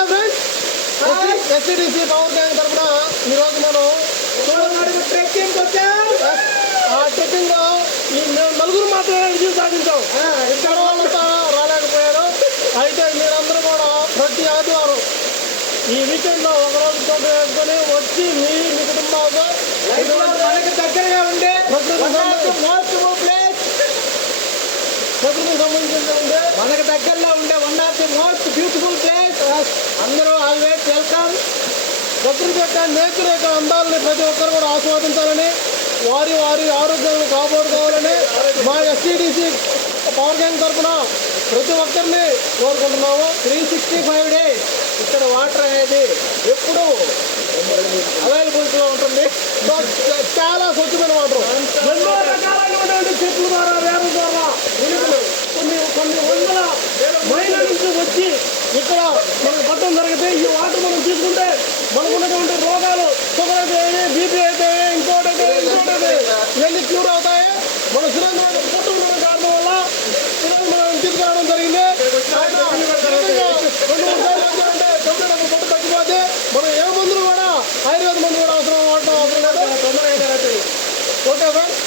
Okay friends, ఎస్టీడీసీ power bank తరఫున ఈరోజు మనం ట్రెక్కింగ్ వచ్చాం. ఆ ట్రెక్కింగ్ లో మేము నలుగురు మాత్రమే విజయం సాధించాం. ఇక్కడ వాళ్ళంతా రాలేకపోయారు. అయితే మీరందరూ కూడా ప్రతి ఆదివారం ఈ వీకెండ్ లో ఒకరోజు చోటు వేసుకొని వచ్చి మీ కుటుంబాలతో మనకి దగ్గరగా ఉండే ప్రకృతికి సంబంధించి మనకు దగ్గరలో ఉండే one of the most beautiful place. అందరూ ఆల్వేస్ వెల్కమ్. ప్రకృతి యొక్క నేచర్ యొక్క అందాలని ప్రతి ఒక్కరు కూడా ఆస్వాదించాలని, వారి ఆరోగ్యాలను కాపాడుకోవాలని మా ఎస్టీడీసీ పవర్ గ్యాంగ్ తరఫున ప్రతి ఒక్కరిని కోరుకుంటున్నాము. 365 days ఇక్కడ వాటర్ అనేది ఎప్పుడు అవైలబిలిటీలో ఉంటుంది. చాలా స్వచ్ఛమైన వాటర్. ఎన్నో రకాలైనటువంటి చెట్ల ద్వారా, వేప ద్వారా కొన్ని వందల మైళ్ళ నుంచి వచ్చి ఇక్కడ మనకు పట్టడం జరిగితే ఈ వాటర్ మనం తీసుకుంటే మనకు ఉన్నటువంటి రోగాలు, షుగర్ అయితే, బీపీ అయితే, ఇంకోటి ఇవన్నీ క్యూర్ అవుతాయి. మన సురేంద్ర పుట్టు కారణం వల్ల ఈరోజు మనం తీసుకురావడం జరిగింది. 2-3 సార్లు వచ్చారంటే కంప్లీట్ పట్టు తగ్గిపోతే మనం ఏ మందులు కూడా ఆయుర్వేద మందులు కూడా అవసరం వాడటం అవసరం లేదు. Okay friends.